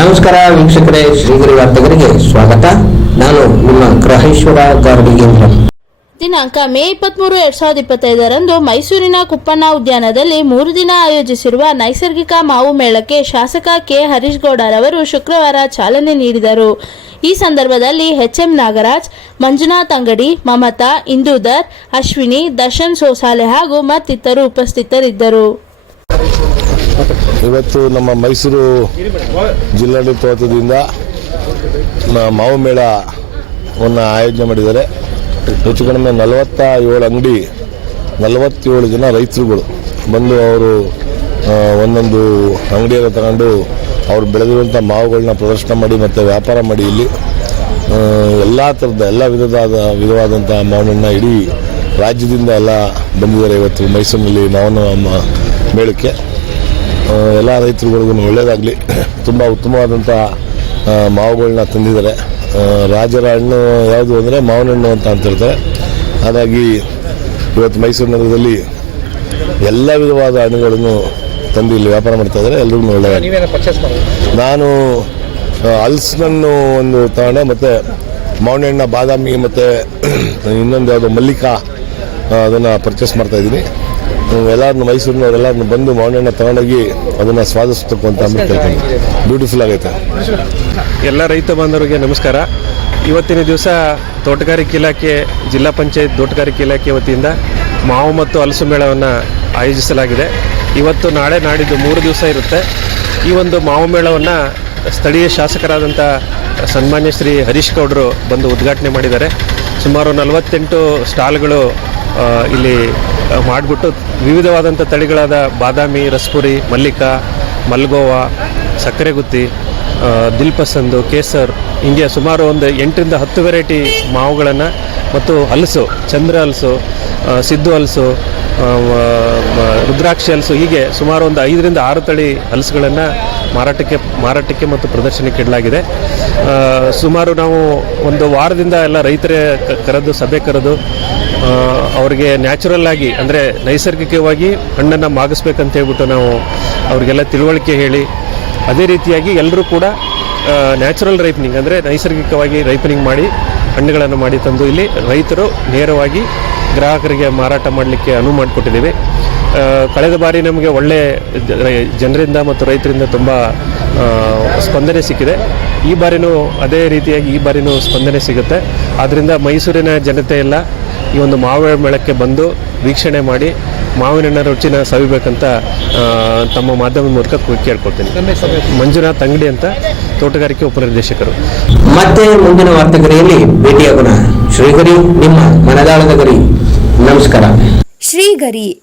ನಮಸ್ಕಾರ ವೀಕ್ಷಕರೇ ಶ್ರೀಗಿರಿ ವಾರ್ತೆಗರಿಗೆ ಸ್ವಾಗತ. ನಾನು ನಿಮ್ಮ ಗ್ರಹೇಶ್ವರ ಗಾರ್ಡಿಗೇಂದ್ರ ದಿನಾಂಕ ಮೇ ಇಪ್ಪತ್ತ್ಮೂರು ಎರಡು ಸಾವಿರದ ಇಪ್ಪತ್ತೈದರಂದು ಮೈಸೂರಿನ ಕುಪ್ಪಣ್ಣ ಉದ್ಯಾನದಲ್ಲಿ ಮೂರು ದಿನ ಆಯೋಜಿಸಿರುವ ನೈಸರ್ಗಿಕ ಮಾವು ಮೇಳಕ್ಕೆ ಶಾಸಕ ಕೆ. ಹರೀಶ್ ಗೌಡರವರು ಶುಕ್ರವಾರ ಚಾಲನೆ ನೀಡಿದರು. ಈ ಸಂದರ್ಭದಲ್ಲಿ ಎಚ್ಎಂ ನಾಗರಾಜ್, ಮಂಜುನಾಥ್ ಅಂಗಡಿ, ಮಮತಾ, ಇಂದೂಧರ್, ಅಶ್ವಿನಿ, ದರ್ಶನ್ ಸೋಸಾಲೆ ಹಾಗೂ ಮತ್ತಿತರರು ಉಪಸ್ಥಿತರಿದ್ದರು. ಇವತ್ತು ನಮ್ಮ ಮೈಸೂರು ಜಿಲ್ಲಾಡಳಿತ ವತಿಯಿಂದ ಮಾವು ಮೇಳವನ್ನು ಆಯೋಜನೆ ಮಾಡಿದ್ದಾರೆ. ಹೆಚ್ಚು ಕಡಿಮೆ ನಲವತ್ತ ಏಳು ಅಂಗಡಿ, ನಲವತ್ತೇಳು ಜನ ರೈತರುಗಳು ಬಂದು ಅವರು ಒಂದೊಂದು ಅಂಗಡಿಯನ್ನು ತಗೊಂಡು ಅವರು ಬೆಳೆದಿರುವಂಥ ಮಾವುಗಳನ್ನ ಪ್ರದರ್ಶನ ಮಾಡಿ ಮತ್ತು ವ್ಯಾಪಾರ ಮಾಡಿ ಇಲ್ಲಿ ಎಲ್ಲ ಥರದ ಎಲ್ಲ ವಿಧದಾದ ವಿಧವಾದಂಥ ಮಾವನ್ನ ಇಡೀ ರಾಜ್ಯದಿಂದ ಎಲ್ಲ ಬಂದಿದ್ದಾರೆ ಇವತ್ತು ಮೈಸೂರಿನಲ್ಲಿ ಮಾವನ ಮೇಳಕ್ಕೆ. ಎಲ್ಲ ರೈತರುಗಳಿಗೂ ಒಳ್ಳೆಯದಾಗಲಿ ತುಂಬ ಉತ್ತಮವಾದಂಥ ಮಾವುಗಳನ್ನ ತಂದಿದ್ದಾರೆ. ರಾಜರ ಹಣ್ಣು ಯಾವುದು ಅಂದರೆ ಮಾವಿನ ಹಣ್ಣು ಅಂತ ಅಂತಿರ್ತಾರೆ. ಹಾಗಾಗಿ ಇವತ್ತು ಮೈಸೂರು ನಗರದಲ್ಲಿ ಎಲ್ಲ ವಿಧವಾದ ಹಣ್ಣುಗಳನ್ನು ತಂದು ಇಲ್ಲಿ ವ್ಯಾಪಾರ ಮಾಡ್ತಾ ಇದ್ದಾರೆ. ಎಲ್ರಿಗೂ ಒಳ್ಳೆಯ ನಾನು ಅಲ್ಸನನ್ನು ಒಂದು ತಗೊಂಡೆ ಮತ್ತು ಮಾವಿನ ಹಣ್ಣ ಬಾದಾಮಿ ಮತ್ತು ಇನ್ನೊಂದು ಯಾವುದು ಮಲ್ಲಿಕಾ ಅದನ್ನು ಪರ್ಚೇಸ್ ಮಾಡ್ತಾ ಇದ್ದೀನಿ. ಎಲ್ಲರನ್ನು ಮೈಸೂರಿನವರೆಲ್ಲರನ್ನು ಬಂದು ಮಾವಿನ ತಗೊಂಡೋಗಿ ಅದನ್ನು ಕೇಳ್ತೀನಿ. ಬ್ಯೂಟಿಫುಲ್ ಆಗೈತೆ. ಎಲ್ಲ ರೈತ ಬಾಂಧವರಿಗೆ ನಮಸ್ಕಾರ. ಇವತ್ತಿನ ದಿವಸ ತೋಟಗಾರಿಕೆ ಇಲಾಖೆ, ಜಿಲ್ಲಾ ಪಂಚಾಯತ್ ತೋಟಗಾರಿಕೆ ಇಲಾಖೆ ವತಿಯಿಂದ ಮಾವು ಮತ್ತು ಹಲಸು ಮೇಳವನ್ನು ಆಯೋಜಿಸಲಾಗಿದೆ. ಇವತ್ತು ನಾಳೆ ನಾಡಿದ್ದು ಮೂರು ದಿವಸ ಇರುತ್ತೆ. ಈ ಒಂದು ಮಾವು ಮೇಳವನ್ನು ಸ್ಥಳೀಯ ಶಾಸಕರಾದಂಥ ಸನ್ಮಾನ್ಯ ಶ್ರೀ ಹರೀಶ್ ಗೌಡರು ಬಂದು ಉದ್ಘಾಟನೆ ಮಾಡಿದ್ದಾರೆ. ಸುಮಾರು ನಲವತ್ತೆಂಟು ಸ್ಟಾಲ್ಗಳು ಇಲ್ಲಿ ಮಾಡಿಬಿಟ್ಟು ವಿವಿಧವಾದಂಥ ತಳಿಗಳಾದ ಬಾದಾಮಿ ರಸ್ಪುರಿ ಮಲ್ಲಿಕಾ ಮಲ್ಗೋವಾ ಸಕ್ಕರೆಗುತ್ತಿ ಆ, ದಿಲ್ ಪಸಂದು ಕೇಸರ್ ಹಿಂಗೆ ಸುಮಾರು ಒಂದು ಎಂಟರಿಂದ ಹತ್ತು ವೆರೈಟಿ ಮಾವುಗಳನ್ನು ಮತ್ತು ಹಲಸು ಚಂದ್ರ ಹಲಸು ಸಿದ್ದು ಹಲಸು ರುದ್ರಾಕ್ಷಿ ಹಲಸು ಹೀಗೆ ಸುಮಾರು ಒಂದು ಐದರಿಂದ ಆರು ತಳಿ ಹಲಸುಗಳನ್ನು ಮಾರಾಟಕ್ಕೆ ಮಾರಾಟಕ್ಕೆ ಮತ್ತು ಪ್ರದರ್ಶನಕ್ಕೆ ಇಡಲಾಗಿದೆ. ಸುಮಾರು ನಾವು ಒಂದು ವಾರದಿಂದ ಎಲ್ಲ ರೈತರೇ ಕರೆದು, ಸಭೆ ಕರೆದು ಅವರಿಗೆ ನ್ಯಾಚುರಲ್ ಆಗಿ ಅಂದರೆ ನೈಸರ್ಗಿಕವಾಗಿ ಹಣ್ಣನ್ನು ಮಾಗಿಸ್ಬೇಕಂತ ಹೇಳ್ಬಿಟ್ಟು ನಾವು ಅವರಿಗೆಲ್ಲ ತಿಳುವಳಿಕೆ ಹೇಳಿ, ಅದೇ ರೀತಿಯಾಗಿ ಎಲ್ಲರೂ ಕೂಡ ನ್ಯಾಚುರಲ್ ರೈಪನಿಂಗ್ ಅಂದರೆ ನೈಸರ್ಗಿಕವಾಗಿ ರೈಪನಿಂಗ್ ಮಾಡಿ ಹಣ್ಣುಗಳನ್ನು ಮಾಡಿ ತಂದು ಇಲ್ಲಿ ರೈತರು ನೇರವಾಗಿ ಗ್ರಾಹಕರಿಗೆ ಮಾರಾಟ ಮಾಡಲಿಕ್ಕೆ ಅನುವು ಮಾಡಿಕೊಟ್ಟಿದ್ದೀವಿ. ಕಳೆದ ಬಾರಿ ನಮಗೆ ಒಳ್ಳೆ ರೈ- ಜನರಿಂದ ಮತ್ತು ರೈತರಿಂದ ತುಂಬ ಸ್ಪಂದನೆ ಸಿಕ್ಕಿದೆ. ಈ ಬಾರಿನೂ ಅದೇ ರೀತಿಯಾಗಿ ಈ ಬಾರಿನೂ ಸ್ಪಂದನೆ ಸಿಗುತ್ತೆ. ಆದ್ದರಿಂದ ಮೈಸೂರಿನ ಜನತೆ ಎಲ್ಲ ಈ ಒಂದು ಮಾವಿನ ಮೇಳಕ್ಕೆ ಬಂದು ವೀಕ್ಷಣೆ ಮಾಡಿ ಮಾವಿನ ರುಚಿನ ಸವಿಬೇಕಂತ ತಮ್ಮ ಮಾಧ್ಯಮದ ಮೂಲಕ ಕೇಳ್ಕೊಳ್ತೀನಿ. ಮಂಜುನಾಥ್ ಅಂಗಡಿ ಅಂತ ತೋಟಗಾರಿಕೆ ಉಪನಿರ್ದೇಶಕರು. ಮತ್ತೆ ಮುಂದಿನ ವಾರ್ತೆಗರಿಯಲ್ಲಿ ಭೇಟಿಯಾಗೋಣ. ಶ್ರೀಗರಿ ನಿಮ್ಮ ಮನದಾಳದ ಗರಿ. ನಮಸ್ಕಾರ. ಶ್ರೀಗರಿ